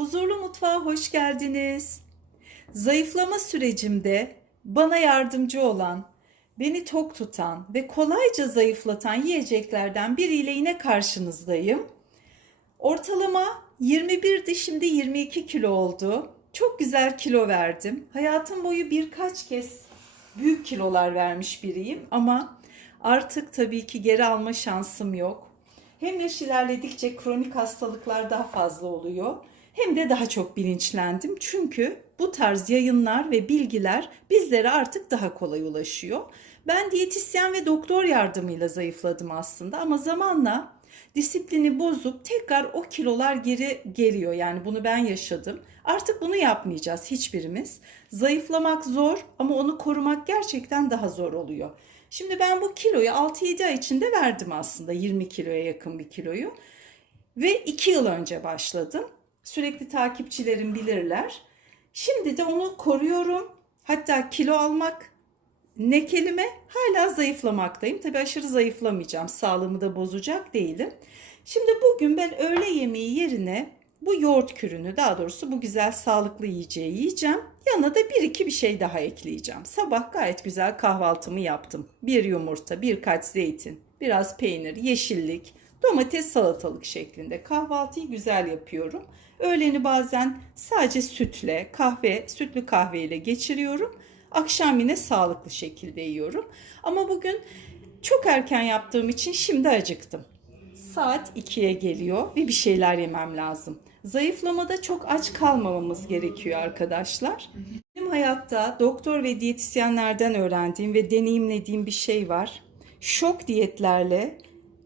Huzurlu Mutfağa hoş geldiniz. Zayıflama sürecimde bana yardımcı olan, beni tok tutan ve kolayca zayıflatan yiyeceklerden biriyle yine karşınızdayım. Ortalama 21'di şimdi 22 kilo oldu. Çok güzel kilo verdim. Hayatım boyu birkaç kez büyük kilolar vermiş biriyim ama artık tabii ki geri alma şansım yok. Hem yaş ilerledikçe kronik hastalıklar daha fazla oluyor hem de daha çok bilinçlendim. Çünkü bu tarz yayınlar ve bilgiler bizlere artık daha kolay ulaşıyor. Ben diyetisyen ve doktor yardımıyla zayıfladım aslında ama zamanla disiplini bozup tekrar o kilolar geri geliyor. Yani bunu ben yaşadım. Artık bunu yapmayacağız hiçbirimiz. Zayıflamak zor ama onu korumak gerçekten daha zor oluyor. Şimdi ben bu kiloyu 6-7 ay içinde verdim aslında 20 kiloya yakın bir kiloyu. Ve 2 yıl önce başladım. Sürekli takipçilerim bilirler. Şimdi de onu koruyorum. Hatta kilo almak ne kelime hala zayıflamaktayım. Tabii aşırı zayıflamayacağım. Sağlığımı da bozacak değilim. Şimdi bugün ben öğle yemeği yerine bu yoğurt kürünü daha doğrusu bu güzel sağlıklı yiyeceği yiyeceğim. Yanına da bir iki bir şey daha ekleyeceğim. Sabah gayet güzel kahvaltımı yaptım. Bir yumurta, birkaç zeytin, biraz peynir, yeşillik, domates salatalık şeklinde kahvaltıyı güzel yapıyorum. Öğleni bazen sadece sütle, kahve, sütlü kahveyle geçiriyorum. Akşam yine sağlıklı şekilde yiyorum. Ama bugün çok erken yaptığım için şimdi acıktım. Saat 2'ye geliyor ve bir şeyler yemem lazım. Zayıflamada çok aç kalmamamız gerekiyor arkadaşlar. Benim hayatta doktor ve diyetisyenlerden öğrendiğim ve deneyimlediğim bir şey var. Şok diyetlerle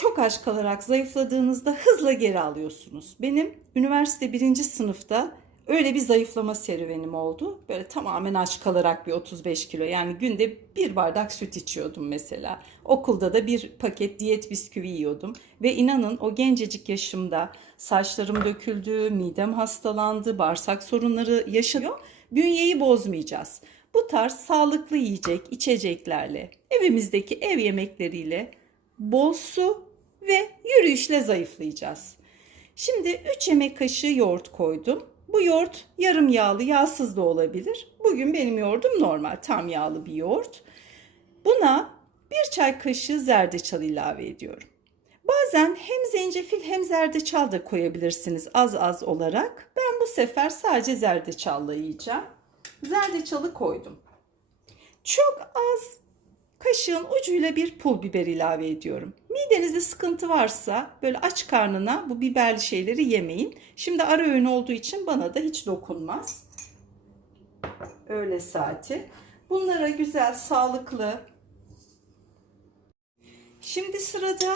çok aç kalarak zayıfladığınızda hızla geri alıyorsunuz. Benim üniversite birinci sınıfta öyle bir zayıflama serüvenim oldu. Böyle tamamen aç kalarak bir 35 kilo yani günde bir bardak süt içiyordum mesela. Okulda da bir paket diyet bisküvi yiyordum. Ve inanın o gencecik yaşımda saçlarım döküldü, midem hastalandı, bağırsak sorunları yaşıyor. Bünyeyi bozmayacağız. Bu tarz sağlıklı yiyecek, içeceklerle, evimizdeki ev yemekleriyle bol su ve yürüyüşle zayıflayacağız. Şimdi 3 yemek kaşığı yoğurt koydum. Bu yoğurt yarım yağlı, yağsız da olabilir. Bugün benim yoğurdum normal, tam yağlı bir yoğurt. Buna bir çay kaşığı zerdeçal ilave ediyorum. Bazen hem zencefil hem zerdeçal da koyabilirsiniz az az olarak. Ben bu sefer sadece zerdeçalla yiyeceğim. Zerdeçalı koydum. Çok az kaşığın ucuyla bir pul biber ilave ediyorum. Midenizde sıkıntı varsa böyle aç karnına bu biberli şeyleri yemeyin. Şimdi ara öğün olduğu için bana da hiç dokunmaz. Öğle saati. Bunlara güzel, sağlıklı. Şimdi sırada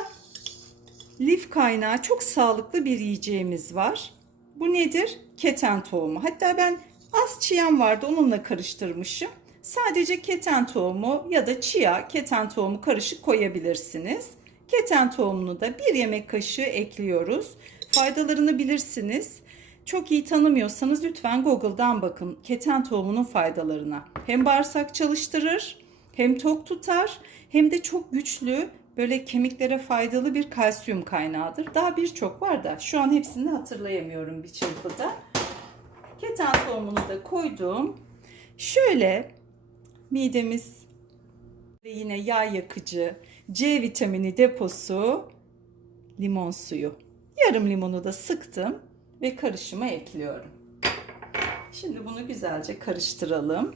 lif kaynağı çok sağlıklı bir yiyeceğimiz var. Bu nedir? Keten tohumu. Hatta ben az çiğem vardı onunla karıştırmışım. Sadece keten tohumu ya da chia keten tohumu karışık koyabilirsiniz. Keten tohumunu da bir yemek kaşığı ekliyoruz. Faydalarını bilirsiniz. Çok iyi tanımıyorsanız lütfen Google'dan bakın keten tohumunun faydalarına. Hem bağırsak çalıştırır, hem tok tutar, hem de çok güçlü böyle kemiklere faydalı bir kalsiyum kaynağıdır. Daha birçok var da şu an hepsini hatırlayamıyorum bir çırpıda. Keten tohumunu da koydum. Şöyle midemiz ve yine yağ yakıcı, C vitamini deposu limon suyu. Yarım limonu da sıktım ve karışıma ekliyorum. Şimdi bunu güzelce karıştıralım.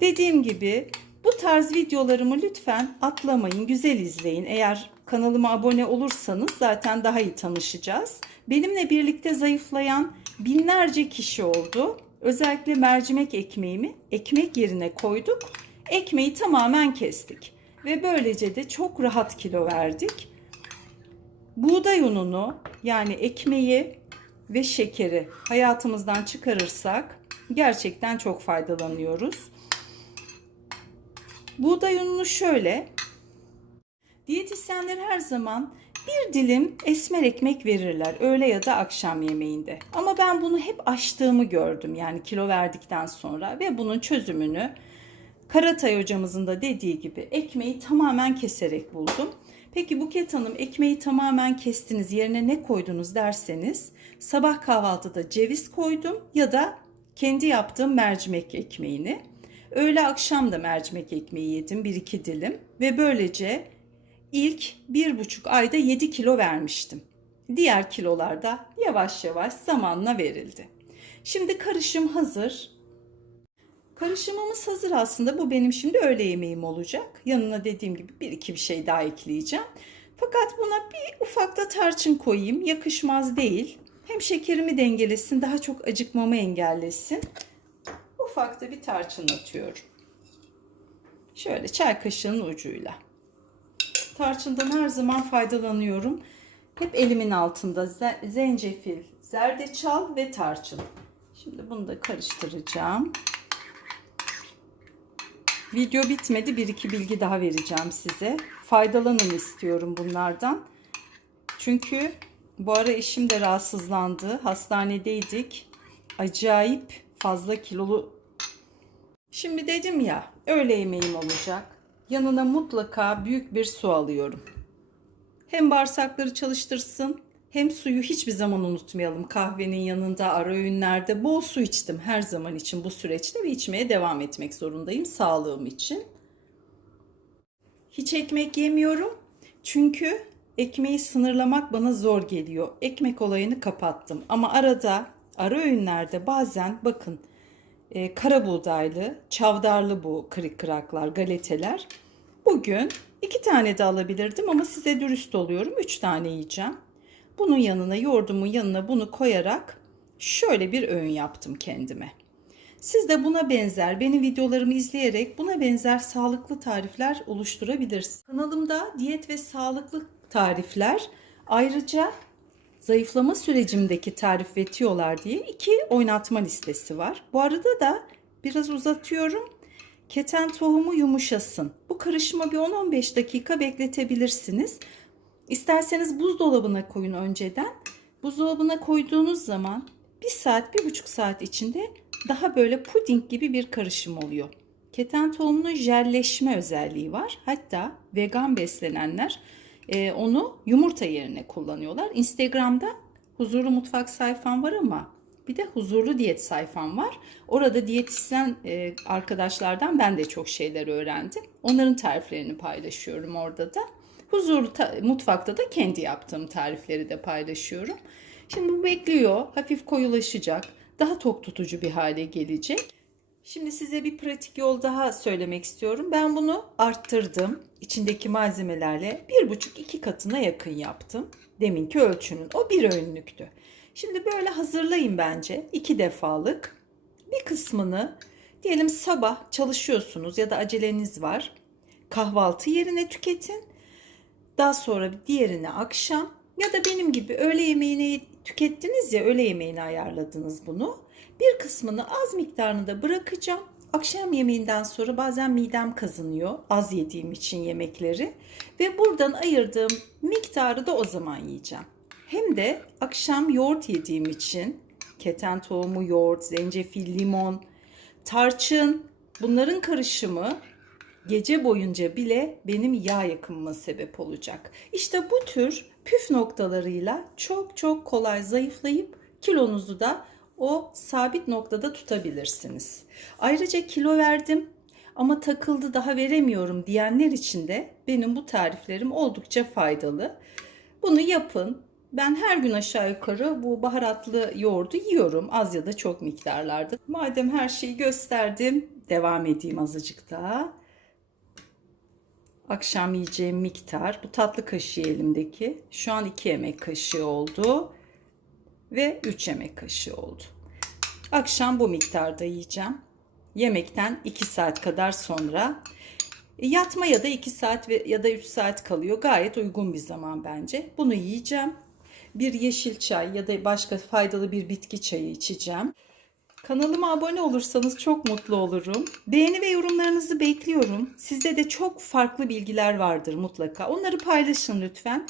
Dediğim gibi bu tarz videolarımı lütfen atlamayın, güzel izleyin. Eğer kanalıma abone olursanız zaten daha iyi tanışacağız. Benimle birlikte zayıflayan binlerce kişi oldu. Özellikle mercimek ekmeğimi ekmek yerine koyduk. Ekmeği tamamen kestik ve böylece de çok rahat kilo verdik. Buğday ununu yani ekmeği ve şekeri hayatımızdan çıkarırsak gerçekten çok faydalanıyoruz. Buğday ununu şöyle diyetisyenler her zaman bir dilim esmer ekmek verirler öğle ya da akşam yemeğinde. Ama ben bunu hep aştığımı gördüm yani kilo verdikten sonra ve bunun çözümünü Karatay hocamızın da dediği gibi ekmeği tamamen keserek buldum. Peki Buket Hanım ekmeği tamamen kestiniz yerine ne koydunuz derseniz sabah kahvaltıda ceviz koydum ya da kendi yaptığım mercimek ekmeğini. Öğle akşam da mercimek ekmeği yedim bir iki dilim ve böylece ilk bir buçuk ayda 7 kilo vermiştim. Diğer kilolarda yavaş yavaş zamanla verildi. Şimdi karışım hazır. Karışımımız hazır aslında. Bu benim şimdi öğle yemeğim olacak. Yanına dediğim gibi bir iki bir şey daha ekleyeceğim. Fakat buna bir ufak da tarçın koyayım. Yakışmaz değil. Hem şekerimi dengelesin, daha çok acıkmamı engellesin. Ufak da bir tarçın atıyorum. Şöyle çay kaşığının ucuyla. Tarçından her zaman faydalanıyorum. Hep elimin altında ze- zencefil, zerdeçal ve tarçın. Şimdi bunu da karıştıracağım. Video bitmedi. Bir iki bilgi daha vereceğim size. Faydalanın istiyorum bunlardan. Çünkü bu ara eşim de rahatsızlandı. Hastanedeydik. Acayip fazla kilolu. Şimdi dedim ya öğle yemeğim olacak. Yanına mutlaka büyük bir su alıyorum. Hem bağırsakları çalıştırsın hem suyu hiçbir zaman unutmayalım. Kahvenin yanında ara öğünlerde bol su içtim her zaman için bu süreçte ve içmeye devam etmek zorundayım sağlığım için. Hiç ekmek yemiyorum çünkü ekmeği sınırlamak bana zor geliyor. Ekmek olayını kapattım ama arada ara öğünlerde bazen bakın e, kara buğdaylı, çavdarlı bu kırık kıraklar, galeteler. Bugün iki tane de alabilirdim ama size dürüst oluyorum. Üç tane yiyeceğim. Bunun yanına, yoğurdumun yanına bunu koyarak şöyle bir öğün yaptım kendime. Siz de buna benzer, benim videolarımı izleyerek buna benzer sağlıklı tarifler oluşturabilirsiniz. Kanalımda diyet ve sağlıklı tarifler ayrıca zayıflama sürecimdeki tarif ve tiyolar diye iki oynatma listesi var. Bu arada da biraz uzatıyorum. Keten tohumu yumuşasın. Bu karışıma bir 10-15 dakika bekletebilirsiniz. İsterseniz buzdolabına koyun önceden. Buzdolabına koyduğunuz zaman bir saat, bir buçuk saat içinde daha böyle puding gibi bir karışım oluyor. Keten tohumunun jelleşme özelliği var. Hatta vegan beslenenler e, onu yumurta yerine kullanıyorlar. Instagram'da huzurlu mutfak sayfam var ama bir de huzurlu diyet sayfam var. Orada diyetisyen e, arkadaşlardan ben de çok şeyler öğrendim. Onların tariflerini paylaşıyorum orada da. Huzurlu ta- mutfakta da kendi yaptığım tarifleri de paylaşıyorum. Şimdi bu bekliyor. Hafif koyulaşacak. Daha tok tutucu bir hale gelecek. Şimdi size bir pratik yol daha söylemek istiyorum. Ben bunu arttırdım. İçindeki malzemelerle bir buçuk iki katına yakın yaptım. Deminki ölçünün. O bir öğünlüktü. Şimdi böyle hazırlayın bence. iki defalık. Bir kısmını diyelim sabah çalışıyorsunuz ya da aceleniz var. Kahvaltı yerine tüketin. Daha sonra diğerini akşam ya da benim gibi öğle yemeğini tükettiniz ya öğle yemeğini ayarladınız bunu. Bir kısmını az miktarını da bırakacağım. Akşam yemeğinden sonra bazen midem kazınıyor az yediğim için yemekleri ve buradan ayırdığım miktarı da o zaman yiyeceğim. Hem de akşam yoğurt yediğim için keten tohumu yoğurt, zencefil, limon, tarçın bunların karışımı gece boyunca bile benim yağ yakınma sebep olacak. İşte bu tür püf noktalarıyla çok çok kolay zayıflayıp kilonuzu da o sabit noktada tutabilirsiniz. Ayrıca kilo verdim ama takıldı daha veremiyorum diyenler için de benim bu tariflerim oldukça faydalı. Bunu yapın. Ben her gün aşağı yukarı bu baharatlı yoğurdu yiyorum az ya da çok miktarlarda. Madem her şeyi gösterdim devam edeyim azıcık daha. Akşam yiyeceğim miktar bu tatlı kaşığı elimdeki. Şu an 2 yemek kaşığı oldu ve 3 yemek kaşığı oldu. Akşam bu miktarda yiyeceğim. Yemekten 2 saat kadar sonra yatma ya da 2 saat ya da 3 saat kalıyor. Gayet uygun bir zaman bence. Bunu yiyeceğim. Bir yeşil çay ya da başka faydalı bir bitki çayı içeceğim. Kanalıma abone olursanız çok mutlu olurum. Beğeni ve yorumlarınızı bekliyorum. Sizde de çok farklı bilgiler vardır mutlaka. Onları paylaşın lütfen.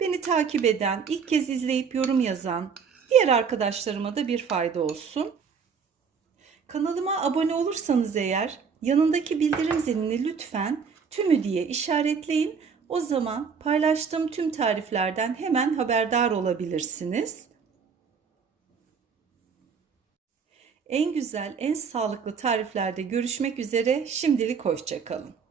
Beni takip eden, ilk kez izleyip yorum yazan diğer arkadaşlarıma da bir fayda olsun. Kanalıma abone olursanız eğer yanındaki bildirim zilini lütfen tümü diye işaretleyin. O zaman paylaştığım tüm tariflerden hemen haberdar olabilirsiniz. En güzel, en sağlıklı tariflerde görüşmek üzere. Şimdilik hoşçakalın.